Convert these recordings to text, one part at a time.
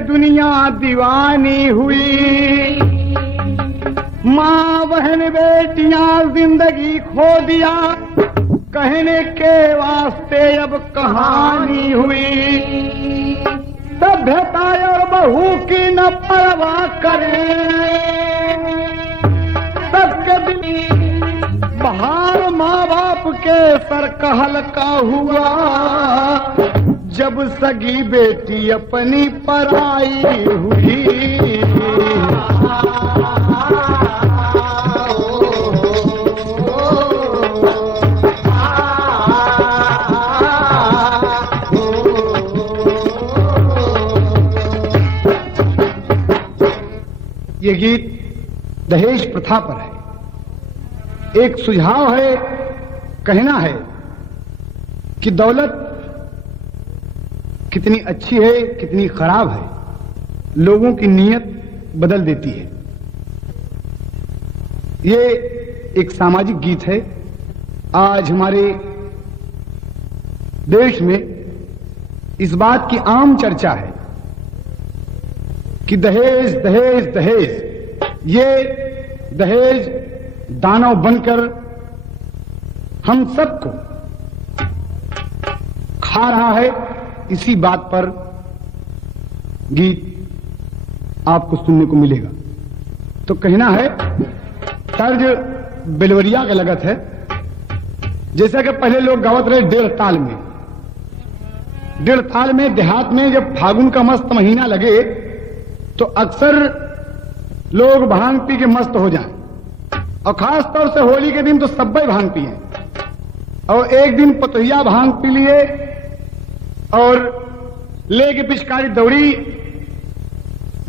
दुनिया दीवानी हुई, माँ बहन बेटियां जिंदगी खो दिया, कहने के वास्ते अब कहानी हुई। सभ्यता और बहू की न परवाह करे, सबके दिल बहार माँ बाप के सर का हल्का हुआ, जब सगी बेटी अपनी पराई हुई। ये गीत दहेज प्रथा पर है। एक सुझाव है, कहना है कि दौलत कितनी अच्छी है, कितनी खराब है, लोगों की नीयत बदल देती है। ये एक सामाजिक गीत है। आज हमारे देश में इस बात की आम चर्चा है कि दहेज दहेज दहेज, ये दहेज दानव बनकर हम सबको खा रहा है। इसी बात पर गीत आपको सुनने को मिलेगा। तो कहना है, तर्ज बेलवरिया का लगत है। जैसा कि पहले लोग गावत रहे डेढ़ ताल में। डेढ़ ताल में देहात में जब फागुन का मस्त महीना लगे तो अक्सर लोग भांग पी के मस्त हो जाएं, और खास तौर से होली के दिन तो सब्बे भांग पिए, और एक दिन पतोहिया भांग पी लिए और लेके पिचकारी दौड़ी।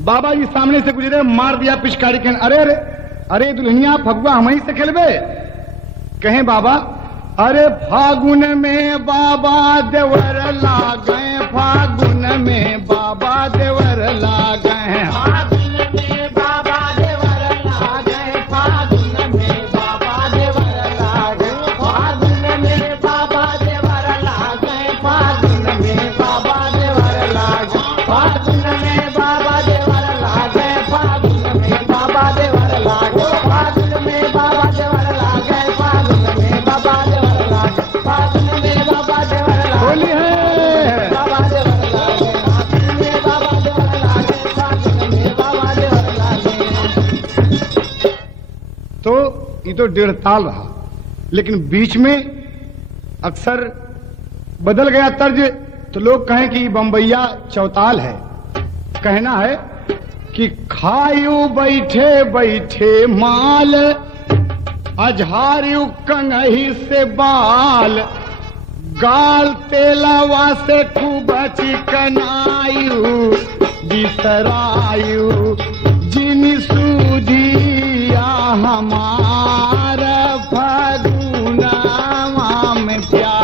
बाबा जी सामने से गुजरे, मार दिया पिचकारी के। अरे अरे अरे दुल्हनिया फगुआ हम ही से खेलबे। कहें बाबा, अरे फागुन में बाबा देवर लागे, फागुन में बाबा देवर लागे, फागुन में बाबा देवर लागे, फागुन में बाबा देवर लागे, फागुन में बाबा देवर लागे, फागुन में बाबा देवर लागे, फागुन में बाबा देवर लागे, फागुन में बाबा देवर लागे, फागुन में बाबा देवर लागे, फागुन में बाबा देवर लागे, फागुन में बाबा देवर लागे। होली है बाबा देवर लागे, फागुन में बाबा देवर लागे, फागुन में बाबा देवर लागे। तो ये तो डेढ़ ताल रहा, लेकिन बीच में अक्सर बदल गया तर्ज, तो लोग कहें कि बम्बैया चौताल है। कहना है कि खायू बैठे बैठे माल, अझारियू कंगही से बाल, गाल तेलावा से खूब चिकनायू, बिसरायू जिन सूझिया हमार फगुनावा में प्यारी।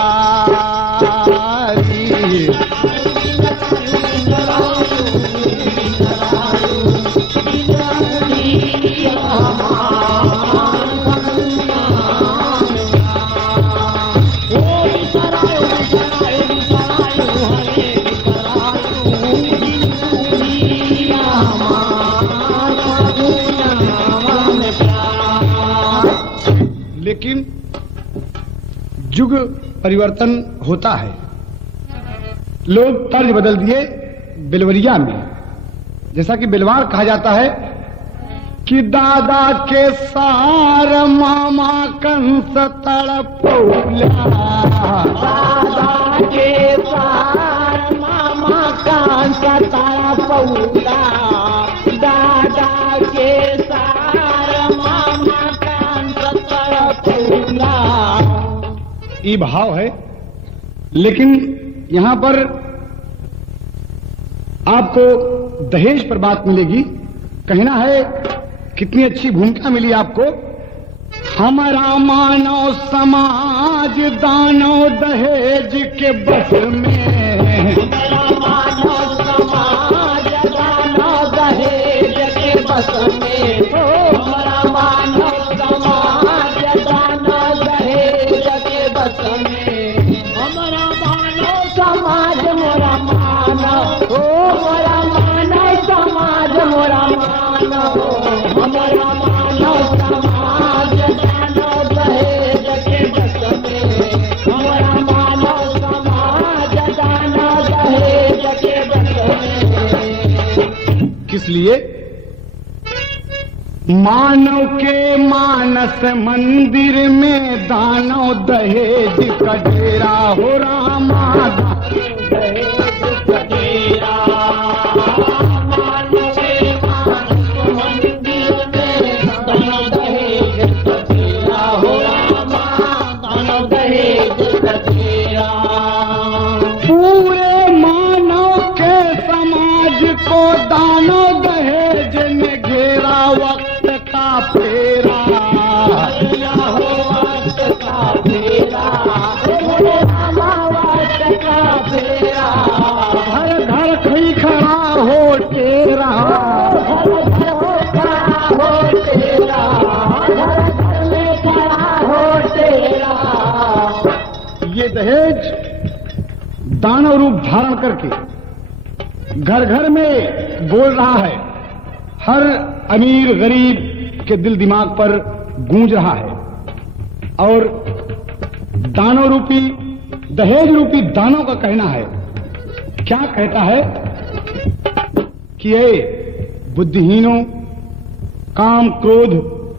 लेकिन युग परिवर्तन होता है, लोग तर्ज बदल दिए बेलवरिया में। जैसा कि बेलवार कहा जाता है कि दादा के सार मामा कंस तड़पौला, दादा के सार मामा कंस तड़पौला, यही भाव है। लेकिन यहां पर आपको दहेज पर बात मिलेगी। कहना है, कितनी अच्छी भूमिका मिली आपको। हमारा मानव समाज दानव दहेज के बस में, हमारा मानव समाज दानव दहेज के बस में, हमारा मानव समाज दानव दहेज के बस में, हमारा मानव समाज मोरा मानव, मोरा मानव समाज मोरा मानव, हमारा मानव समाज दानव दहेज के बस में, हमारा मानव समाज दानव दहेज के बस में। किस लिए? मानव के मानस मंदिर में दानव दहेज का डेरा हो रामा, दहेज का डेरा, मानव के मानस मंदिर में दानव दहेज का डेरा हो रामा, दानव दहेज का डेरा। पूरे मानव के समाज को दानव दहेज ने घेरा, वक्त का फेरा हो वक्त का फेरा, हो रामा वक्त का फेरा, घर घर खई खड़ा हो तेरा, घर घर हो खड़ा हो तेरा, घर घर में खड़ा हो तेरा। ये दहेज दानव रूप धारण करके घर घर में बोल रहा है। हर अमीर गरीब के दिल दिमाग पर गूंज रहा है। और दानव रूपी, दहेज रूपी दानव का कहना है, क्या कहता है कि ये बुद्धिहीनों, काम क्रोध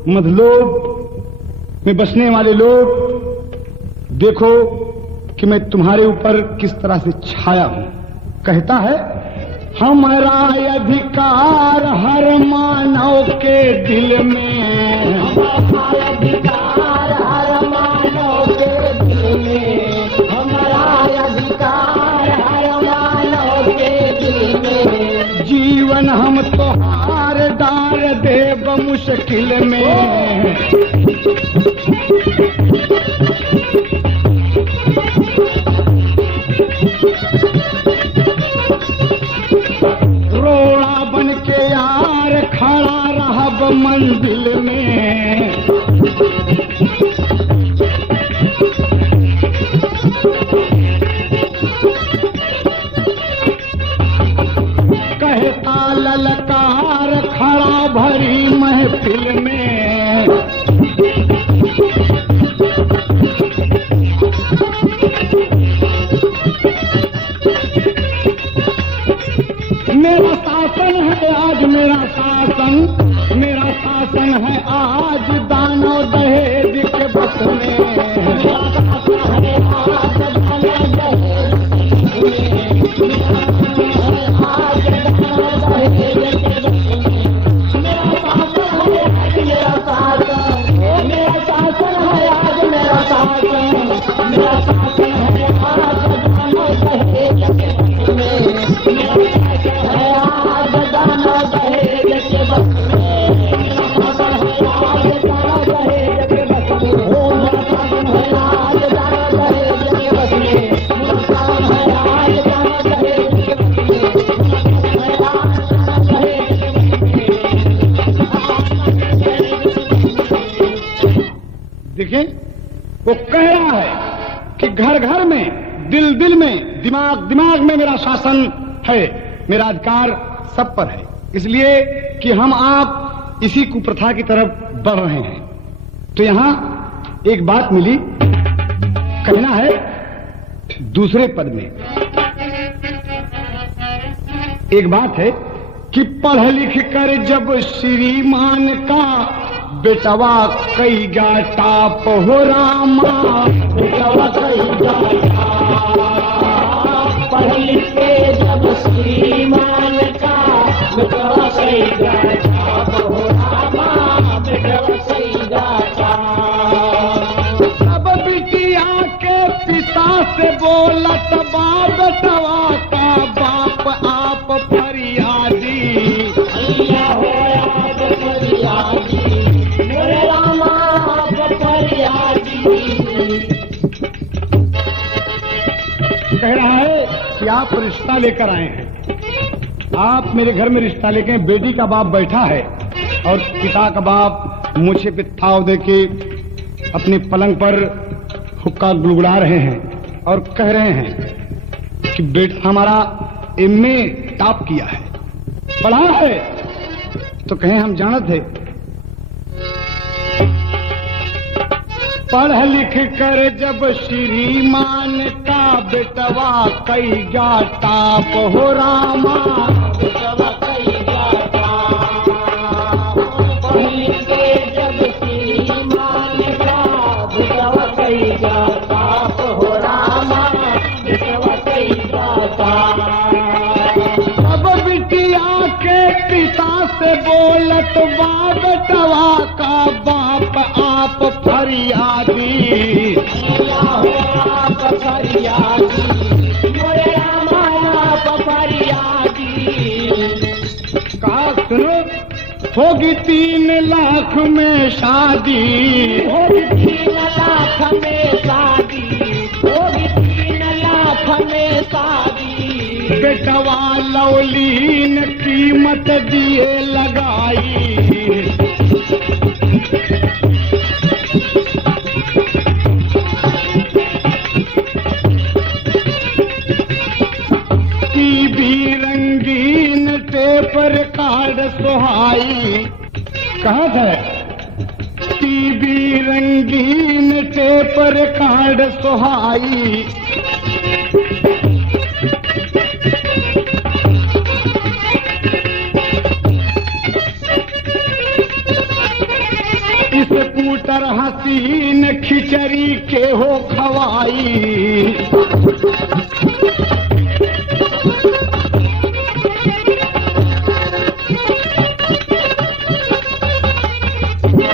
मदलोभ में बसने वाले लोग, देखो कि मैं तुम्हारे ऊपर किस तरह से छाया हूं। कहता है, हमारा अधिकार हर मानव के दिल में, हमारा अधिकार हर मानव के दिल में, हमारा अधिकार हर मानव के दिल में। जीवन हम तो हार डाल देव मुश्किल में। रोड़ा बन के यार खड़ा रहब मंजिल में। कहता ललकार खड़ा भरी महफिल में। मेरा शासन है आज, मेरा शासन, मेरा शासन है आज दानव दहेज के बस में। मेरा शासन है आज दानव दहेज के बस में। मेरा शासन है आज, मेरा शासन, मेरा शासन है आज, मेरा शासन, मेरा शासन है आज दानव दहेज के बस में। मेरा शासन है आज दानव दहेज के बस में। मेरा शासन है आज दानव दहेज के बस में। मेरा शासन है आज दानव दहेज के बस में। मेरा शासन है आज दानव दहेज के बस में। देखिए, वो कह रहा है कि घर घर में, दिल दिल में, दिमाग दिमाग में मेरा शासन है, मेरा अधिकार सब पर है। इसलिए कि हम आप इसी कुप्रथा की तरफ बढ़ रहे हैं। तो यहां एक बात मिली, कहना है दूसरे पद में एक बात है कि पढ़ लिख कर जब श्रीमान का बेटवा कई गाटा हो रामा, बेटवा कई गाटा, पढ़ लिख के जब श्रीमान का बेटवा कई गाटा हो रामा, बेटवा कई गाटा। सब बिटिया के बेटवा का बाप आप फरियादी। भैया हो आप फरियादी, मोरे रामा आप फरियादी। कह रहा है कि आप रिश्ता लेकर आए हैं, आप मेरे घर में रिश्ता लेके आए। बेटी का बाप बैठा है और पिता का बाप मुझे पे थाव देके अपने पलंग पर हुक्का गुड़गुड़ा रहे हैं और कह रहे हैं कि बेटा हमारा एमए टॉप किया है, पढ़ा है। तो कहें हम जानत है, पढ़ लिख कर जब श्रीमान का बेटवा कई जा टाप हो रामा। बेटवा कई जाता, पढ़ लिख के जब श्रीमान का बेटवा कई जाता हो रामा, बेटवा कई जाता। अब बिटिया के पिता से बोलत बा बेटवा का बाप आप फरियादी। भैया हो आप फरियादी, मोरे रामा आप फरियादी। कहा सुनो, होगी 3 लाख में शादी। होगी 3 लाख में शादी, होगी 3 लाख में शादी। बेटवा लवलीन कीमत दिए लगाई। टीवी रंगीन टेप रिकॉर्ड सुहाई। कहा था टीवी रंगीन टेप रिकॉर्ड सुहाई। स्कूटर हसीन खिचड़ी के हो खवाई।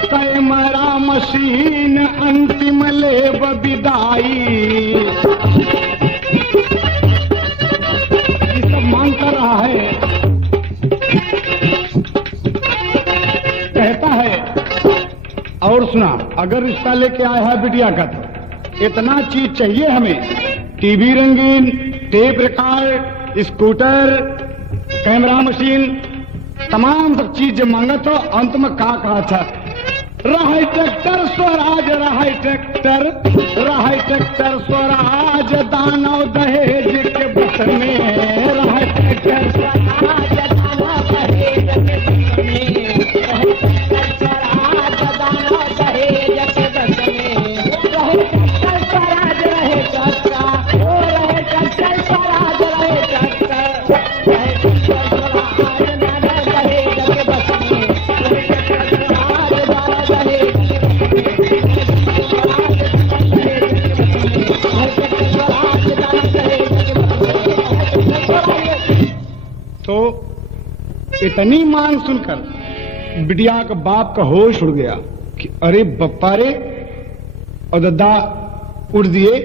कैमरा मशीन अंतिम लेब विदाई। ये सब मांग कर रहा है। कहता है और सुना, अगर रिश्ता लेके आया है बिटिया का तो इतना चीज चाहिए हमें, टीवी रंगीन, tape record, scooter, camera machine, तमाम सब चीज जब मांगा तो अंत में का कहा था, रहा ट्रैक्टर स्वराज, रहा ट्रैक्टर, रहा ट्रैक्टर स्वराज, दानव दहेज के बस में, रहा ट्रैक्टर स्वराज दाना दहेज के बस में, स्वराज दाना दहेज के बस में। रहे ट्रैक्टर स्वराज रहे ट्रैक्टर, ओ रहे ट्रैक्टर स्वराज रहे ट्रैक्टर, रहे ट्रैक्टर स्वराज दाना दहेज के बस में, रहे ट्रैक्टर स्वराज दाना दहेज के तो इतनी मांग सुनकर बिटिया का बाप का होश उड़ गया कि अरे बप्पा रे, और दादा उड़ दिए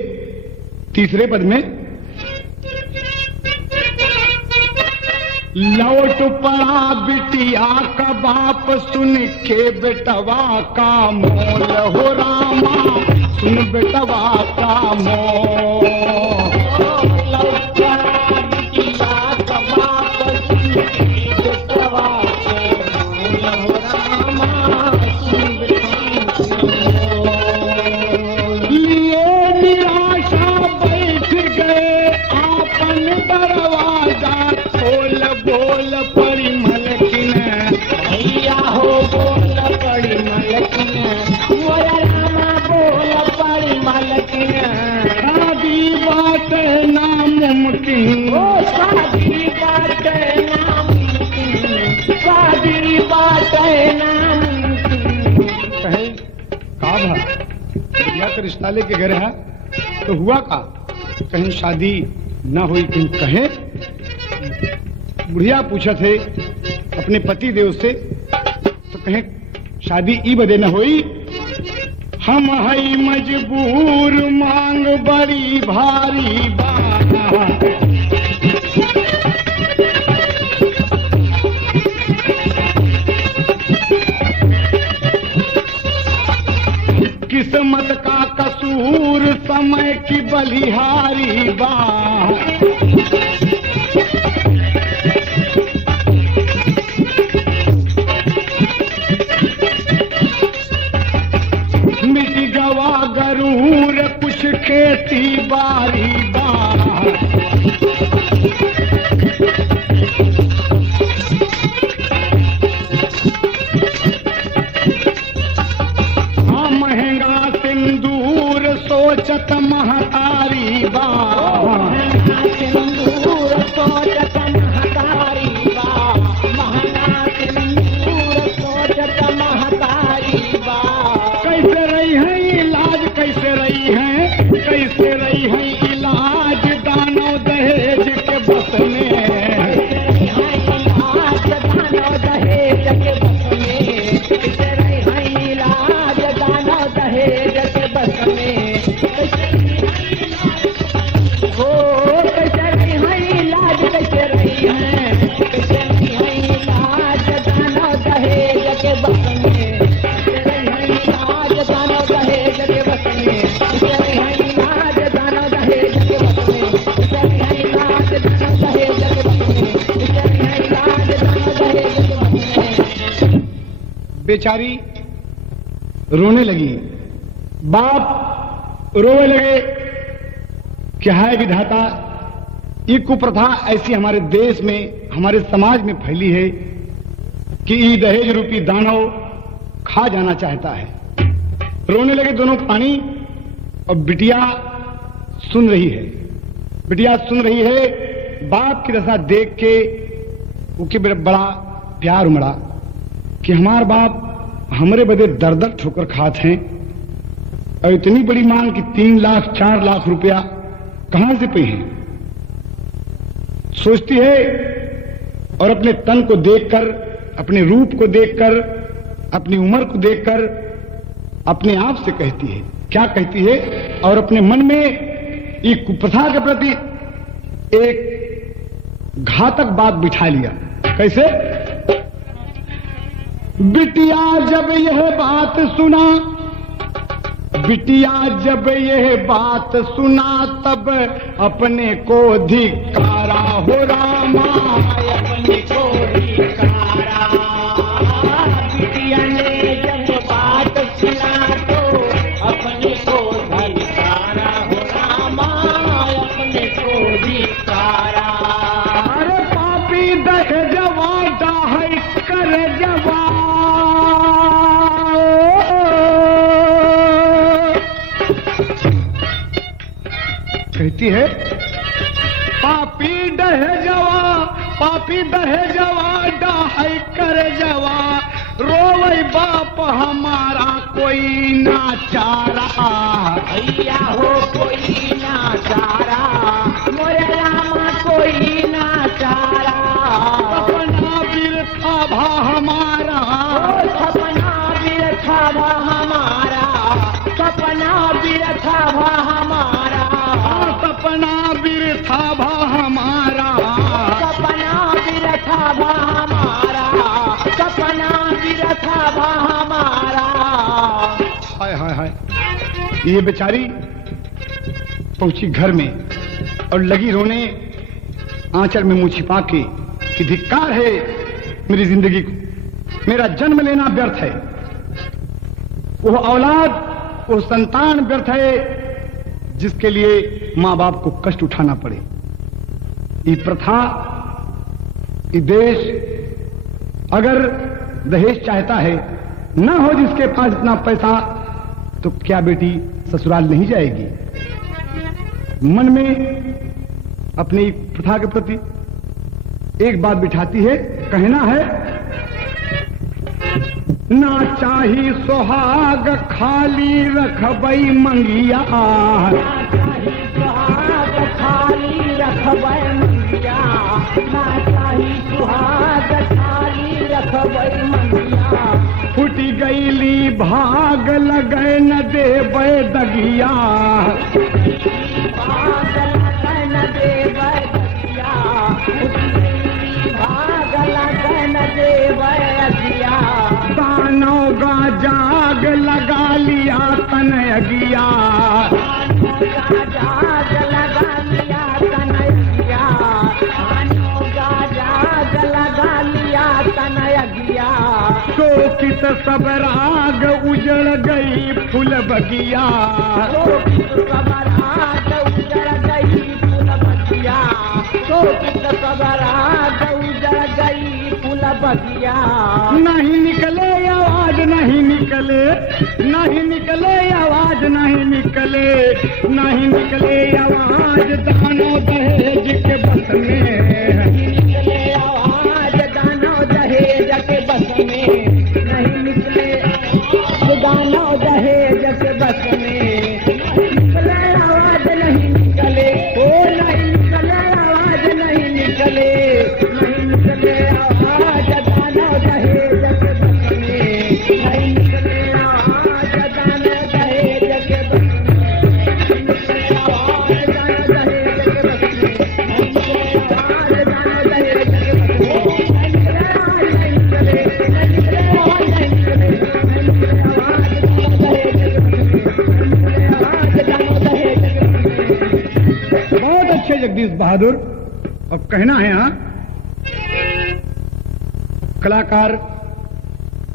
तीसरे पद में, लौट पड़ा बिटिया का बाप सुन के बेटवा का मोल हो रामा, सुन बेटवा का मोल। रिश्ता लेके गए रहा तो हुआ का, कहीं शादी ना हुई, कहीं कहे। बुढ़िया पूछा थे अपने पति देव से, तो कहे शादी ई बदे न हुई, हम हई मजबूर, मांग बड़ी भारी बा। किस्मत का कसूर समय की बलिहारी बात, मिट गवा गरूर कुछ खेती बारी बात, सोचत महतारी बा, सिंदूर सोचत महतारी बा, महंगा सिंदूर सोचत महतारी बा। कैसे रही है इलाज, कैसे रही है, कैसे रही है इलाज दानो दहेज के बस में, इलाज दानो दहेज के बस में, कैसे रही है इलाज दानो दहेज के बस में। बेचारी रोने लगी, बाप रोने लगे। क्या है विधाता, ये कुप्रथा ऐसी हमारे देश में, हमारे समाज में फैली है कि ये दहेज रूपी दानव खा जाना चाहता है। रोने लगे दोनों प्राणी, और बिटिया सुन रही है, बिटिया सुन रही है। बाप की दशा देख के उनके बड़ा प्यार उमड़ा कि हमारे बाप हमरे बदे दर दर ठोकर खात हैं, और इतनी बड़ी मांग कि 3 लाख 4 लाख रुपया कहां से पे हैं। सोचती है और अपने तन को देखकर, अपने रूप को देखकर, अपनी उम्र को देखकर अपने आप से कहती है, क्या कहती है, और अपने मन में ये कुप्रथा के प्रति एक घातक बात बिठा लिया। कैसे? बिटिया जब यह बात सुना, बिटिया जब यह बात सुना, तब अपने को धिक्कारा हो रामा, अपने को धिक्कारा। बिटिया ने जब बात सुना तो अपने को धिक्कारा हो रामा, अपने को धिक्कारा। अरे पापी दहेजवा डाहै कर जवा, कहती है पापी दहेजवा, पापी दहेजवा डाहै कर जवा, रोवै बाप हमारा कोई ना चारा, भैया हो कोई ना चारा, मोरे रामा कोई ना चारा। सपना बिरथा भा हमारा, सपना बिरथा भा हमारा, सपना बिरथा भा हमारा, सपना बिरथा भा हमारा, सपना बिरथा भा हमारा, सपना बिरथा भा हमारा। हाय हाय हाय, ये बेचारी पहुंची घर में और लगी रोने, आंचल में मुंह छिपा के कि धिक्कार है मेरी जिंदगी को, मेरा जन्म लेना व्यर्थ है, वो औलाद, वो संतान व्यर्थ है जिसके लिए मां बाप को कष्ट उठाना पड़े। ये प्रथा, ये देश अगर दहेज चाहता है, ना हो जिसके पास इतना पैसा, तो क्या बेटी ससुराल नहीं जाएगी? मन में अपनी प्रथा के प्रति एक बात बिठाती है, कहना है, ना चाही सुहाग खाली रखबई मंगिया, ना चाही सुहाग खाली रखबई मंगिया, ना चाही सुहाग खाली रखबई मंगिया, फुटी गईली भाग लगे न देबे दगिया, भाग लगे न शोभित सब राग उजड़ गई फूल बगिया, शोभित सब राग उजड़ गई फूल बगिया, शोभित सब राग उजड़ गई फूल बगिया। नहीं निकले आवाज नहीं निकले, नहीं निकले आवाज नहीं निकले, नहीं निकले आवाज दानो दहेज के बस में, नहीं निकले आवाज दानो दहेज के बस में, नहीं निकले दानो दहेज के बस में, नहीं निकले आवाज नहीं निकले, ओ नहीं निकले आवाज नहीं निकले, नहीं निकले आवाज दानो दहेज के बस में, नहीं निकले आवाज दानो दहेज के बस में, नहीं निकले आवाज दानो दहेज के बस में, नहीं निकले आवाज दानो दहेज के बस में, नहीं निकले आवाज नहीं निकले, नहीं निकले आवाज नहीं निकले, नहीं निकले आवाज दानो दहेज के बस में, नहीं निकले आवाज दानो दहेज के बस में। बहुत अच्छे जगदीश बहादुर। अब कहना है यहाँ कलाकार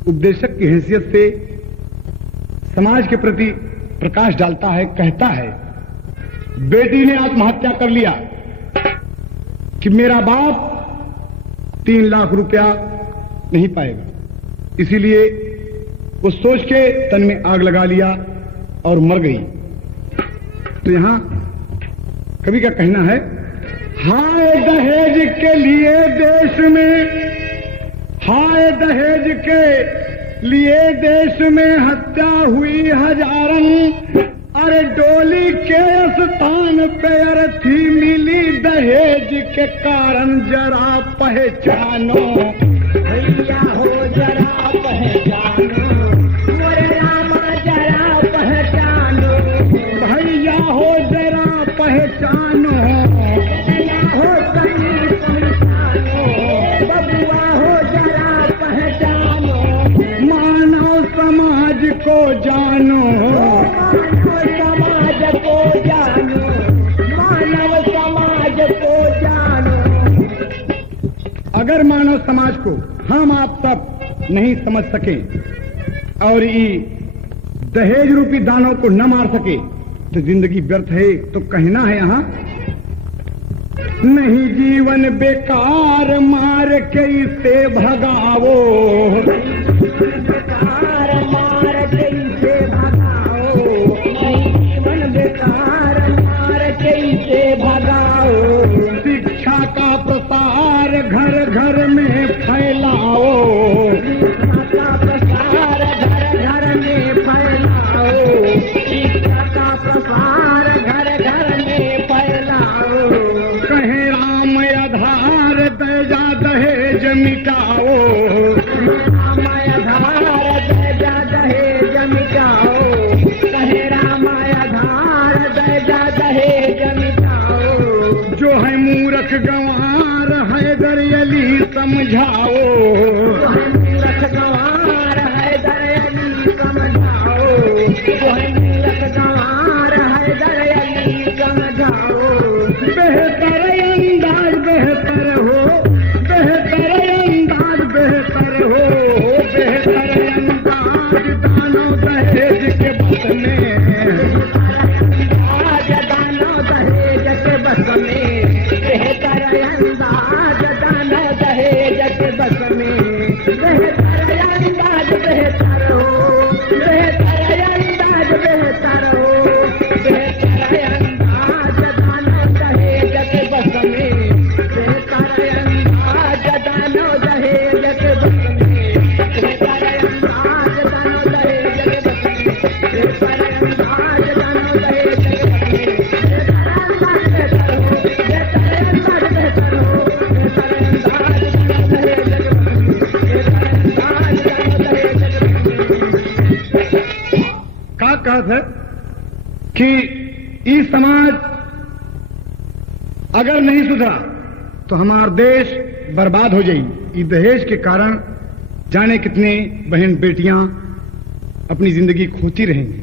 उपदेशक की हैसियत से समाज के प्रति प्रकाश डालता है, कहता है बेटी ने आत्महत्या कर लिया कि मेरा बाप 3 लाख रुपया नहीं पाएगा, इसीलिए वो सोच के तन में आग लगा लिया और मर गई। तो यहां कवि का कहना है, हाय दहेज के लिए देश में, हाय दहेज के लिए देश में हत्या हुई हजारन, अरे डोली के स्थान पे अर्थी मिली दहेज के कारण जरा पहचानो, भैया हो जरा पहचानो, मोरे रामा जरा पहचानो, भैया हो जरा पहचानो, भैया हो कहीं पहचानो, बबुआ हो जरा पहचानो, मानव समाज को जानो, मानव समाज को जानो, मानव समाज को जानो। अगर मानव समाज को हम आप सब नहीं समझ सके और ये दहेज रूपी दानों को न मार सके तो जिंदगी व्यर्थ है। तो कहना है यहाँ, नहीं जीवन बेकार मार के इसे भगाओ, बेकार मार के इसे भगाओ, नहीं जीवन बेकार मार के इसे भगाओ, शिक्षा का प्रसार घर घर में फैलाओ, शिक्षा का प्रसार घर घर में फैलाओ, शिक्षा का प्रसार घर घर में फैलाओ, कहे राम आधार दया दहेज मिटाओ, राम आधार दया दहेज मिटाओ, कहे राम आधार दया दहेज मिटाओ, जो है मूर्ख गंवार हैदर अली समझाओ, मूर्ख गंवार हैदर अली समझाओ, जो है मूर्ख गंवार हैदर अली समझाओ, बेहतर अंदाज बेहतर हो, बेहतर अंदाज बेहतर हो, बेहतर अंदाज दानो दहेज के बस में, आज दानो दहेज के बस में, बेहतर अंदाज दानो दहेज के बस में, बेहतर अंदाज बेहतर हो, बेहतर अंदाज बेहतर हो, बेहतर अंदाज दानो दहेज के बस में, बेहतर अंदाज दानो दहेज के बस में, बेहतर अंदाज दानो दहेज के बस में, बेहतर अंदाज दानो दहेज के बस में, बेहतर अंदाज बेहतर हो, बेहतर अंदाज बेहतर हो, बेहतर अंदाज दानो दहेज के बस में, बेहतर अंदाज दानो दहेज के बस में। का कहत है कि ये समाज अगर नहीं सुधरा तो हमारा देश बर्बाद हो जाएगी। ये दहेज के कारण जाने कितने बहन बेटियां अपनी जिंदगी खोती रहेंगी।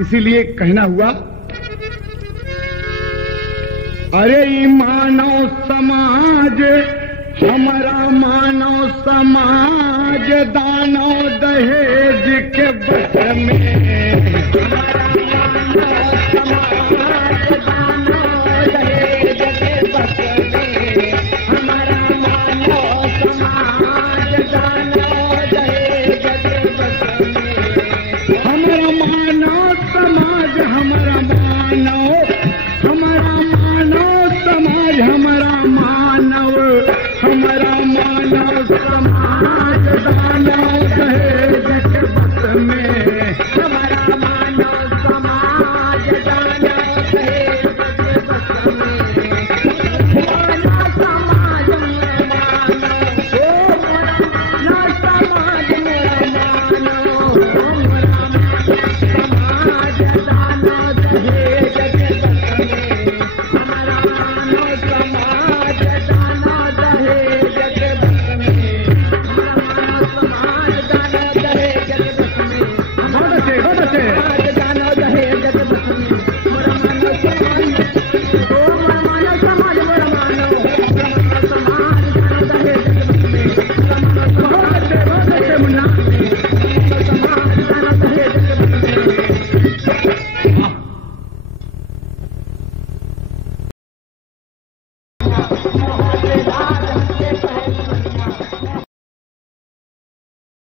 इसीलिए कहना हुआ, अरे ये मानव समाज हमारा मानव समाज समाज दानो दहेज के बस में